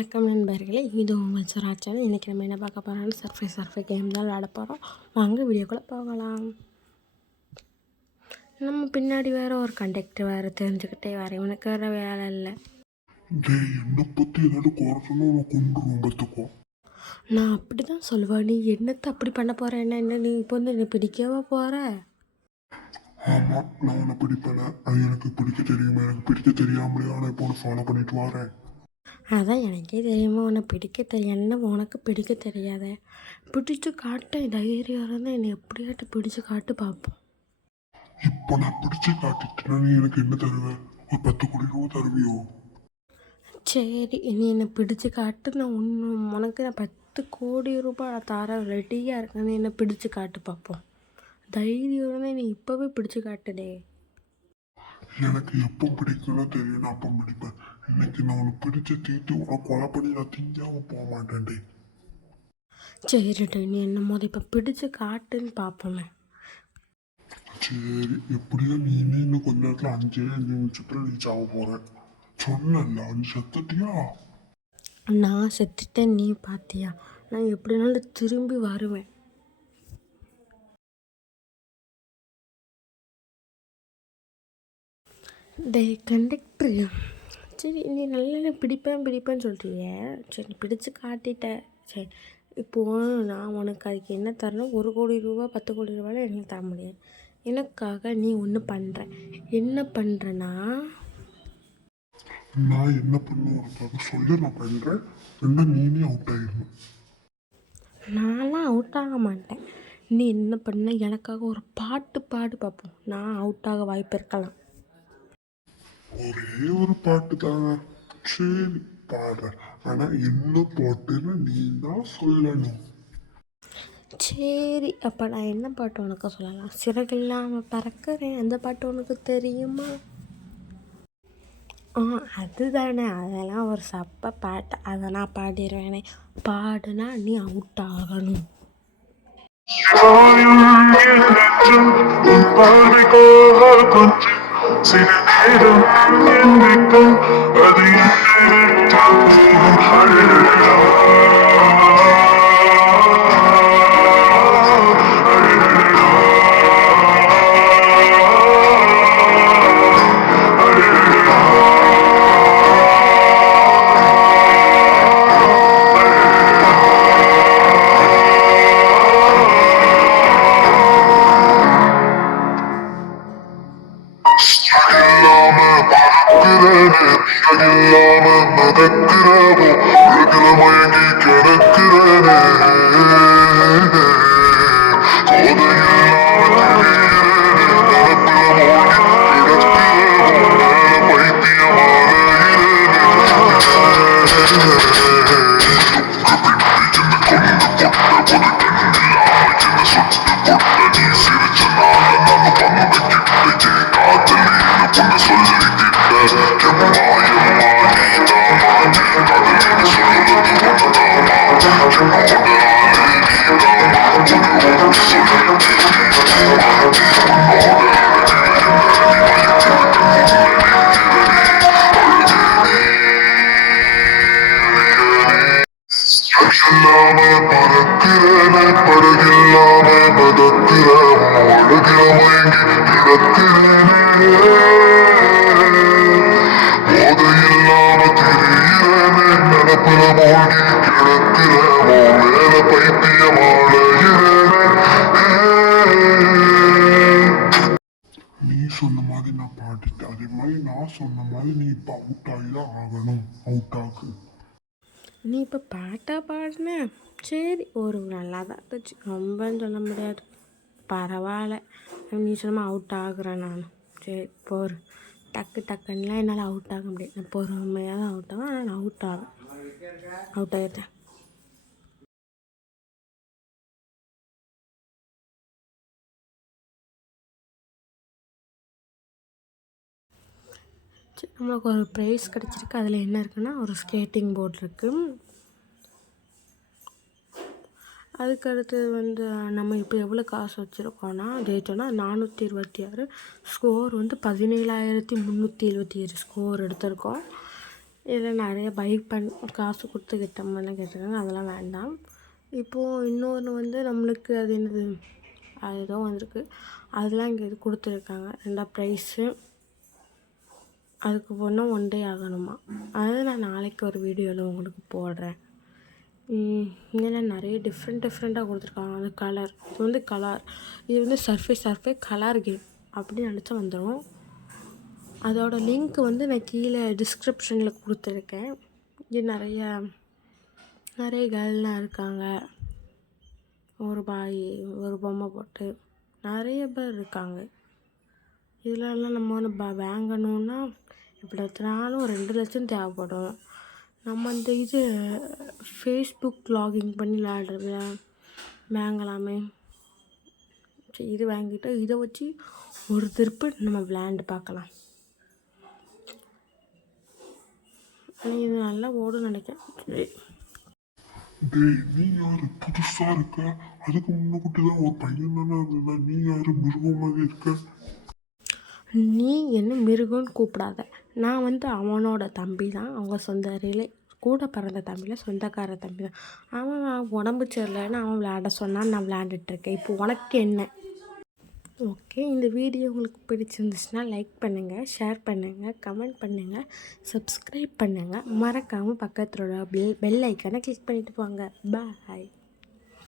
வணக்கம் நண்பர்களே இது உங்கள் சுராச்சன் இன்றைக்கி நம்ம என்ன பார்க்க போகிறோம்னா சர்ஃபை சர்ஃபை கேம் தான் விளையாட போகிறோம் வாங்க வீடியோக்குள்ளே போகலாம். நம்ம பின்னாடி வேறு ஒரு கண்டக்டர் வேறு தெரிஞ்சுக்கிட்டே வேறு. இவனுக்கு வேறு வேலை இல்லை. என்னை பற்றி ஏதாவது நான் அப்படி தான் சொல்லுவேன். நீ என்னத்தை அப்படி பண்ண போகிற என்ன என்ன? நீ இப்போ வந்து என்னை பிடிக்கவா போகிற ஆமாம் நான் உன்னை பிடிப்பேன். அது எனக்கு பிடிக்க தெரியுமா? எனக்கு பிடிக்க தெரியாமலே ஆனால் இப்போ உன்னை ஃபாலோ பண்ணிட்டு வரேன். அதான் எனக்கே தெரியுமா உன்னை பிடிக்க தெரியாதுன்னு உனக்கு பிடிக்க தெரியாத? பிடிச்சு காட்ட தைரியம் இருந்தால் என்னை எப்படியாட்டு பிடிச்சு காட்டு பார்ப்போம் இப்போ நான் பிடிச்சு காட்டிட்டேன்னா நீ எனக்கு என்ன தருவேன் ஒரு பத்து கோடி ரூபா தருவியோ? சரி நீ என்னை பிடிச்சு காட்டு நான் ஒன்று உனக்கு நான் பத்து கோடி ரூபாய் நான் தர ரெடியாக இருக்கேன் நீ என்னை பிடிச்சு காட்டு பார்ப்போம் தைரியம் இருந்தால் நீ இப்போவே பிடிச்சு காட்டுடே. எனக்கு எப்போ பிடிக்கும்னு தெரியும் நான் அப்போ பிடிப்பேன். இன்னைக்கு நான் உனக்கு பிடிச்ச தீட்டு உனக்கு கொலை பண்ணி நான் திங்காம போக மாட்டேன் டேய். சரிடே நீ என்ன மோதி இப்போ பிடிச்சு காட்டுன்னு பார்ப்போமே சரி எப்படியோ நீ இன்னும் கொஞ்ச நேரத்தில் அஞ்சே அஞ்சு நிமிஷத்துல நீ சாவ போகிறேன் சொன்னல நீ செத்துட்டியா? நான் செத்துட்டேன் நீ பார்த்தியா நான் எப்படினாலும் திரும்பி வருவேன். டே கண்டக்டர் சரி நீ நல்லா பிடிப்பேன் பிடிப்பேன்னு சொல்கிறியே சரி நீ பிடிச்சு காட்டிட்ட. சரி இப்போது நான் உனக்கு அதுக்கு என்ன தரணும்? ஒரு கோடி ரூபா பத்து கோடி ரூபாயில் எனக்கு தர முடியாது. எனக்காக நீ ஒன்று பண்ணுற என்ன பண்ணுறனா நான் என்ன பண்ணுவேன் சொல்லி நான் பண்ணுறேன் என்ன நீனே அவுட் ஆயிடணும். நான்லாம் அவுட் ஆக மாட்டேன். நீ என்ன பண்ண? எனக்காக ஒரு பாட்டு பாடு பார்ப்போம் நான் அவுட் ஆக வாய்ப்பு இருக்கலாம். ஒரே ஒரு பாட்டு தானே சரி பாடுறேன் ஆனால் என்ன பாட்டுன்னு நீ தான் சொல்லணும். சரி அப்போ நான் என்ன பாட்டு உனக்கு சொல்லலாம்? சிறகில்லாமல் பறக்கிறேன். அந்த பாட்டு உனக்கு தெரியுமா? ஆ அதுதானே. அதெல்லாம் ஒரு சப்ப பாட்டு. அதை நான் பாடிடுவேனே பாடுனா நீ அவுட் ஆகணும். சில freedom in me come. இல்லாம பறக்கிறேனே படகில்லாம மதக்கிறேன் அழகில மயங்கி கிடக்கிறேனே சொன்ன மாதிரி நீ இப்போ அவுட் ஆகி தான் ஆகணும். அவுட் ஆகு. நீ இப்போ பாட்டாக பாடின? சரி ஒரு நல்லா தான் இருந்துச்சு. ரொம்பன்னு சொல்ல முடியாது. பரவாயில்ல. நீ சொன்ன அவுட் ஆகுறேன் நான். சரி போர். டக்கு டக்குன்னுலாம் என்னால் அவுட் ஆக முடியாது நான் பொறுமையாக தான் அவுட் ஆகும் ஆனால் நான் அவுட் ஆகும் அவுட் ஆகிட்டேன் நம்மளுக்கு ஒரு ப்ரைஸ் கிடச்சிருக்கு. அதில் என்ன இருக்குன்னா ஒரு ஸ்கேட்டிங் போர்ட் இருக்குது அதுக்கடுத்து வந்து நம்ம இப்போ எவ்வளோ காசு வச்சுருக்கோன்னா ஜெயிச்சோன்னா நானூற்றி இருபத்தி ஆறு. ஸ்கோர் வந்து பதினேழாயிரத்தி முந்நூற்றி எழுபத்தி ஏழு ஸ்கோர் எடுத்திருக்கோம். இதில் நிறைய பைக் பண் காசு கொடுத்து கிட்டமெல்லாம் கேட்டிருக்காங்க. அதெல்லாம் வேண்டாம். இப்போது இன்னொன்று வந்து நம்மளுக்கு அது என்னது அது ஏதோ வந்திருக்கு. அதெல்லாம் இங்கே இது கொடுத்துருக்காங்க. ரெண்டா ப்ரைஸு அதுக்கு போனால் ஒன் டே ஆகணுமா? அது நான் நாளைக்கு ஒரு வீடியோவில் உங்களுக்கு போடுறேன். இதில் நிறைய டிஃப்ரெண்ட் டிஃப்ரெண்ட்டாக கொடுத்துருக்காங்க. அந்த கலர் இது வந்து கலர் இது வந்து சர்ஃபே சர்ஃபே கலர் கேம் அப்படின்னு நினச்சா வந்துடும் அதோட லிங்க் வந்து நான் கீழே டிஸ்கிரிப்ஷனில் கொடுத்துருக்கேன். இது நிறைய நிறைய கேர்ள்லாம் இருக்காங்க. ஒரு பாய் ஒரு பொம்மை போட்டு நிறைய பேர் இருக்காங்க. இதிலலாம் நம்ம வந்து ப வாங்கணுன்னா எப்படி எத்தனாலும் ரெண்டு லட்சம் தேவைப்படும். நம்ம அந்த இது ஃபேஸ்புக் லாகின் பண்ணி விளாடுறது வாங்கலாமே. சரி இது வாங்கிட்டு இதை வச்சு ஒரு திருப்பு நம்ம விளையாண்டு பார்க்கலாம். ஆனால் இது நல்லா ஓடும் நினைக்கிறேன். சரி. டேய் நீ யாரு? புதுசா இருக்க? அதுக்கு முன்னுக்குட்டி தான் ஒரு பையன் தானே இருந்தா நீ யாரு? மிருகம் மாதிரி இருக்க? நீ என்ன மிருகம்னு கூப்பிடாத. நான் வந்து அவனோட தம்பி தான் அவங்க சொந்த ரிலே கூட பிறந்த தம்பியில் சொந்தக்கார தம்பி தான் அவன் உடம்பு சரியில்லைன்னு அவன் விளையாட சொன்னான் நான் விளையாண்டுட்ருக்கேன் இப்போ உனக்கு என்ன? ஓகே இந்த வீடியோ உங்களுக்கு பிடிச்சிருந்துச்சுன்னா லைக் பண்ணுங்கள் ஷேர் பண்ணுங்கள் கமெண்ட் பண்ணுங்கள் சப்ஸ்கிரைப் பண்ணுங்கள் மறக்காமல் பக்கத்தில் உள்ள பெல் பெல் ஐக்கானை கிளிக் பண்ணிட்டு போங்க. பாய்